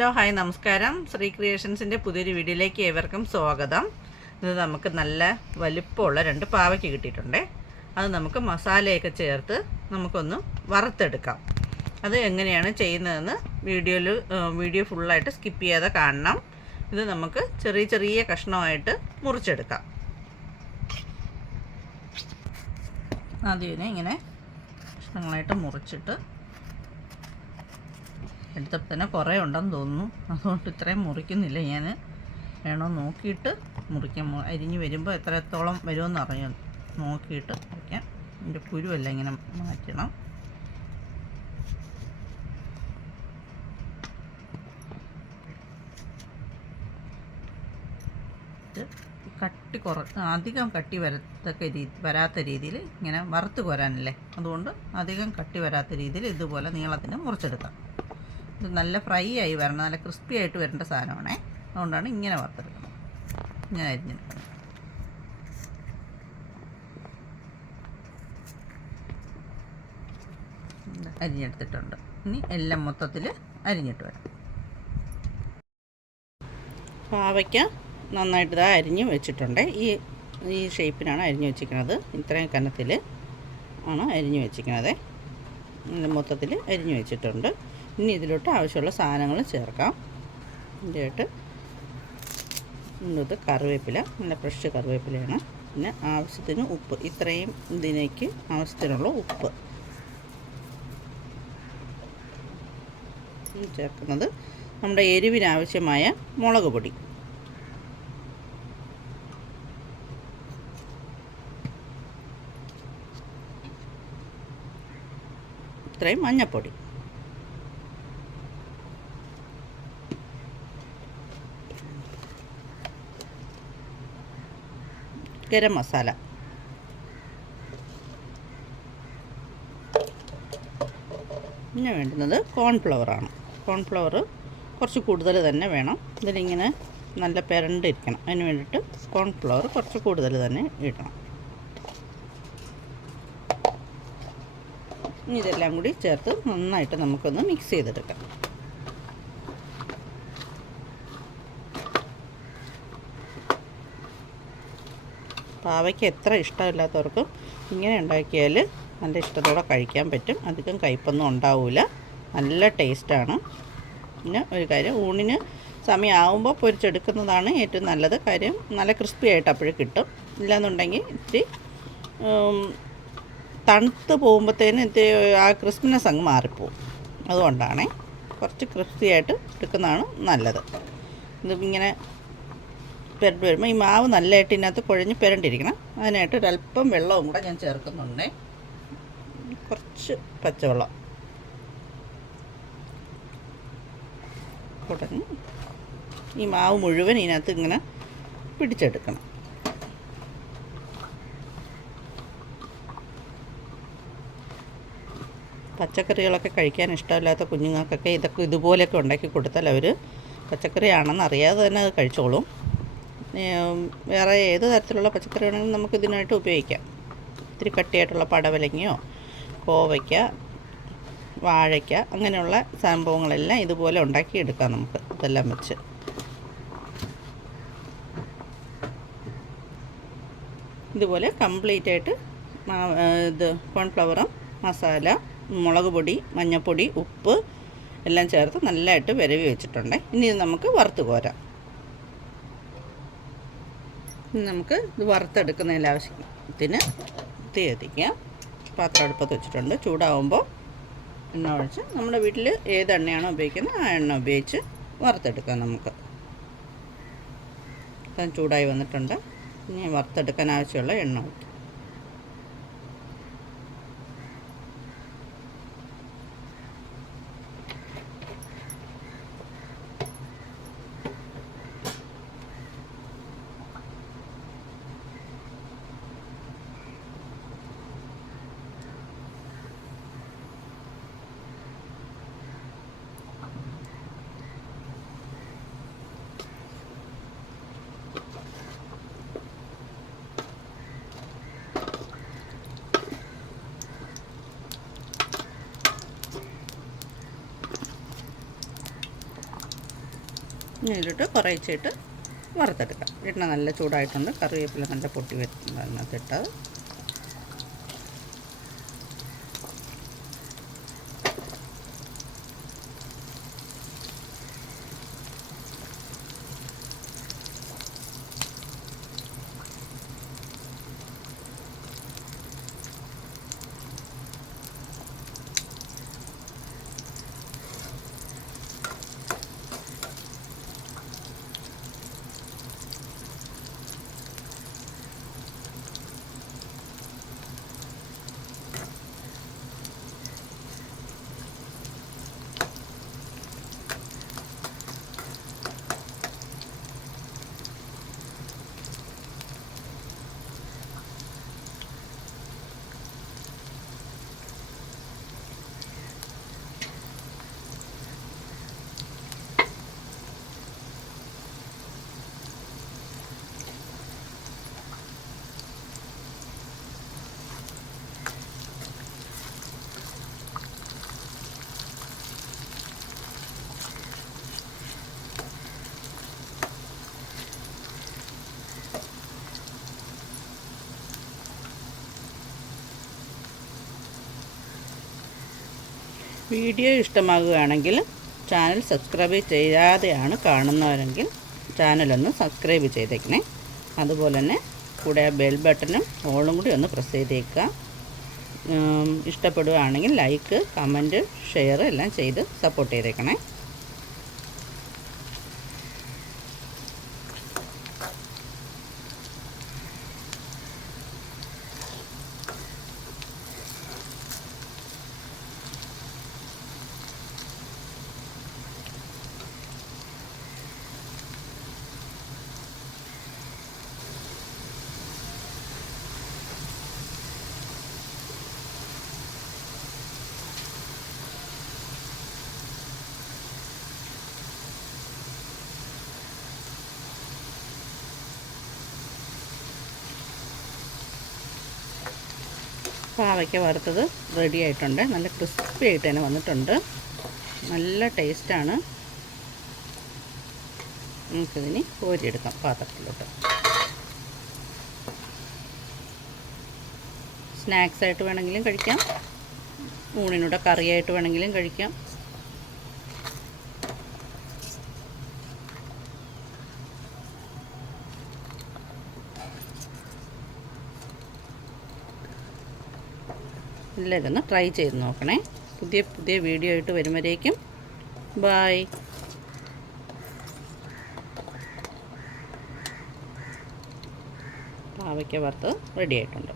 Hello hi നമസ്കാരം. ശ്രീ ക്രിയേഷൻസിന്റെ പുതിയൊരു വീഡിയോയിലേക്ക് ഏവർക്കും സ്വാഗതം. ഇത് നമുക്ക് നല്ല വലിപ്പമുള്ള രണ്ട് പാവയ്ക്ക് കിട്ടിയിട്ടുണ്ടേ. അത് നമുക്ക് മസാലയൊക്കെ ചേർത്ത് നമുക്കൊന്ന് വറുത്തെടുക്കാം. അത് എങ്ങനെയാണ് ചെയ്യുന്നതെന്ന് വീഡിയോയിൽ വീഡിയോ ഫുള്ളായിട്ട് സ്കിപ്പ് ചെയ്യാതെ കാണണം. ഇത് നമുക്ക് ചെറിയ ചെറിയ കഷ്ണമായിട്ട് മുറിച്ചെടുക്കാം. ആദ്യം ഇങ്ങനെ കഷ്ണങ്ങളായിട്ട് മുറിച്ചിട്ട് എടുത്തപ്പോൾ തന്നെ കുറേ ഉണ്ടെന്ന് തോന്നുന്നു. അതുകൊണ്ട് ഇത്രയും മുറിക്കുന്നില്ല. ഞാൻ വേണോ നോക്കിയിട്ട് മുറിക്കാം. അരിഞ്ഞ് വരുമ്പോൾ എത്രത്തോളം വരുമെന്ന് അറിയാം. നോക്കിയിട്ട് മുറിക്കാം. ഇതിന്റെ കുരുവല്ല ഇങ്ങനെ മാറ്റണം. കട്ടി കുറ അധികം കട്ടി വരത്തക്ക രീതി വരാത്ത രീതിയിൽ ഇങ്ങനെ വറുത്ത് കോരാനല്ലേ? അതുകൊണ്ട് അധികം കട്ടി വരാത്ത രീതിയിൽ ഇതുപോലെ നീളത്തിന് മുറിച്ചെടുക്കാം. ഇത് നല്ല ഫ്രൈ ആയി വരണം. നല്ല ക്രിസ്പി ആയിട്ട് വരേണ്ട സാധനമാണേ. അതുകൊണ്ടാണ് ഇങ്ങനെ വറുത്തെടുക്കുന്നത്. ഞാൻ അരിഞ്ഞെടുക്കുന്നത്. അരിഞ്ഞെടുത്തിട്ടുണ്ട്. ഇനി എല്ലാം മൊത്തത്തിൽ അരിഞ്ഞിട്ട് വരാം. പാവയ്ക്ക നന്നായിട്ട് ഇതാ അരിഞ്ഞ് വെച്ചിട്ടുണ്ട്. ഈ ഈ ഷേപ്പിനാണ് അരിഞ്ഞ് വെച്ചിരിക്കുന്നത്. ഇത്രയും കനത്തിൽ ആണ് അരിഞ്ഞ് വെച്ചിരിക്കുന്നത്. മൊത്തത്തിൽ അരിഞ്ഞ് വെച്ചിട്ടുണ്ട്. ഇനി ഇതിലോട്ട് ആവശ്യമുള്ള സാധനങ്ങൾ ചേർക്കാം. ഇതിലോട്ട് ഇതിലോട്ട് കറിവേപ്പില നല്ല ഫ്രഷ് കറിവേപ്പിലയാണ്. പിന്നെ ആവശ്യത്തിന് ഉപ്പ് ഇത്രയും ഇതിനേക്ക് ആവശ്യത്തിനുള്ള ഉപ്പ്. ചേർക്കുന്നത് നമ്മുടെ എരിവിനാവശ്യമായ മുളക് പൊടി. ഇത്രയും മഞ്ഞൾപ്പൊടി ഗരം മസാല. പിന്നെ വേണ്ടുന്നത് കോൺഫ്ലവറാണ് കോൺഫ്ലവർ കുറച്ച് കൂടുതൽ തന്നെ വേണം. ഇതിലിങ്ങനെ നല്ല പെരണ്ടിരിക്കണം. അതിന് വേണ്ടിയിട്ട് കോൺഫ്ലവർ കുറച്ച് കൂടുതൽ തന്നെ ഇടണം. ഇനി ഇതെല്ലാം കൂടി ചേർത്ത് നന്നായിട്ട് നമുക്കൊന്ന് മിക്സ് ചെയ്തെടുക്കാം. പാവയ്ക്ക് എത്ര ഇഷ്ടമില്ലാത്തവർക്കും ഇങ്ങനെ ഉണ്ടാക്കിയാൽ നല്ല ഇഷ്ടത്തോടെ കഴിക്കാൻ പറ്റും. അധികം കയ്പൊന്നും ഉണ്ടാവില്ല നല്ല ടേസ്റ്റാണ്. പിന്നെ ഒരു കാര്യം ഊണിന് സമയമാകുമ്പോൾ പൊരിച്ചെടുക്കുന്നതാണ് ഏറ്റവും നല്ലത്. കാര്യം നല്ല ക്രിസ്പി ആയിട്ട് അപ്പോഴും കിട്ടും. ഇല്ലാന്നുണ്ടെങ്കിൽ ഇത്തിരി തണുത്ത് പോകുമ്പോഴത്തേന് ഇത്തിരി ആ ക്രിസ്പിനെസ് അങ്ങ് മാറിപ്പോവും. അതുകൊണ്ടാണേ കുറച്ച് ക്രിസ്പി ആയിട്ട് എടുക്കുന്നതാണ് നല്ലത്. ഇത് ഇങ്ങനെ പെരണ്ട് വരുമ്പോൾ ഈ മാവ് നല്ലതായിട്ട് ഇതിനകത്ത് കുഴഞ്ഞ് പെരണ്ടിരിക്കണം. അതിനായിട്ട് ഒരല്പം വെള്ളവും കൂടെ ഞാൻ ചേർക്കുന്നുണ്ട്. കുറച്ച് പച്ചവെള്ളം. കുടഞ്ഞ് ഈ മാവ് മുഴുവൻ ഇതിനകത്ത് ഇങ്ങനെ പിടിച്ചെടുക്കണം. പച്ചക്കറികളൊക്കെ കഴിക്കാൻ ഇഷ്ടമില്ലാത്ത കുഞ്ഞുങ്ങൾക്കൊക്കെ ഇതൊക്കെ ഇതുപോലെയൊക്കെ ഉണ്ടാക്കി കൊടുത്താൽ അവർ പച്ചക്കറിയാണെന്ന് അറിയാതെ തന്നെ അത് കഴിച്ചോളും. വേറെ ഏത് തരത്തിലുള്ള പച്ചക്കറി വേണമെങ്കിലും നമുക്ക് ഇതിനായിട്ട് ഉപയോഗിക്കാം. ഇത്തിരി കട്ടിയായിട്ടുള്ള പടവലങ്ങയോ കോവയ്ക്ക വാഴയ്ക്ക അങ്ങനെയുള്ള സംഭവങ്ങളെല്ലാം ഇതുപോലെ ഉണ്ടാക്കിയെടുക്കാം നമുക്ക് ഇതെല്ലാം വെച്ച്. ഇതുപോലെ കംപ്ലീറ്റ് ആയിട്ട് ഇത് കോൺഫ്ലവറും മസാല മുളക് പൊടി മഞ്ഞൾപ്പൊടി ഉപ്പ് എല്ലാം ചേർത്ത് നല്ലതായിട്ട് വിരവി വെച്ചിട്ടുണ്ട്. ഇനി നമുക്ക് വറുത്ത് കോരാം. നമുക്ക് ഇത് വറുത്തെടുക്കുന്നതിന്റെ ആവശ്യത്തിന് തീ എത്തിക്കാം പാത്രം അടുപ്പത്ത് വെച്ചിട്ടുണ്ട്. ചൂടാവുമ്പോൾ എണ്ണ ഒഴിച്ച് നമ്മുടെ വീട്ടിൽ ഏത് എണ്ണയാണോ ഉപയോഗിക്കുന്നത് ആ എണ്ണ ഉപയോഗിച്ച് വറുത്തെടുക്കാം നമുക്ക്. ചൂടായി വന്നിട്ടുണ്ട്. ഇനി വറുത്തെടുക്കാൻ ആവശ്യമുള്ള എണ്ണ ഒഴിക്കാം. ഇതിലിട്ട് കുറേച്ചിട്ട് വറുത്തെടുക്കാം. എണ്ണ നല്ല ചൂടായിട്ടുണ്ട്. കറിവേപ്പില നല്ല പൊട്ടി വരുന്നതിനകത്തിട്ട് വീഡിയോ ഇഷ്ടമാകുകയാണെങ്കിൽ ചാനൽ സബ്സ്ക്രൈബ് ചെയ്യാതെയാണ് കാണുന്നവരെങ്കിൽ ചാനലൊന്ന് സബ്സ്ക്രൈബ് ചെയ്തേക്കണേ. അതുപോലെ തന്നെ കൂടെ ആ ബെൽ ബട്ടണും ഓളും കൂടി ഒന്ന് പ്രസ് ചെയ്തേക്കുക. ഇഷ്ടപ്പെടുകയാണെങ്കിൽ ലൈക്ക് കമന്റ് ഷെയർ എല്ലാം ചെയ്ത് സപ്പോർട്ട് ചെയ്തേക്കണേ. പാവയ്ക്ക വറുത്തത് റെഡി ആയിട്ടുണ്ട്. നല്ല ക്രിസ്പി ആയിട്ട് തന്നെ വന്നിട്ടുണ്ട്. നല്ല ടേസ്റ്റാണ് നമുക്കിതിന് കോരിയെടുക്കാം പാത്രത്തിലോട്ട്. സ്നാക്സായിട്ട് വേണമെങ്കിലും കഴിക്കാം. ഊണിനൂടെ കറിയായിട്ട് വേണമെങ്കിലും കഴിക്കാം. എല്ലാവരും ഒന്ന് ട്രൈ ചെയ്ത് നോക്കണേ. പുതിയ പുതിയ വീഡിയോ ആയിട്ട് വരുമ്പോഴേക്കും. ബായ് റെഡി ആയിട്ടുണ്ട്.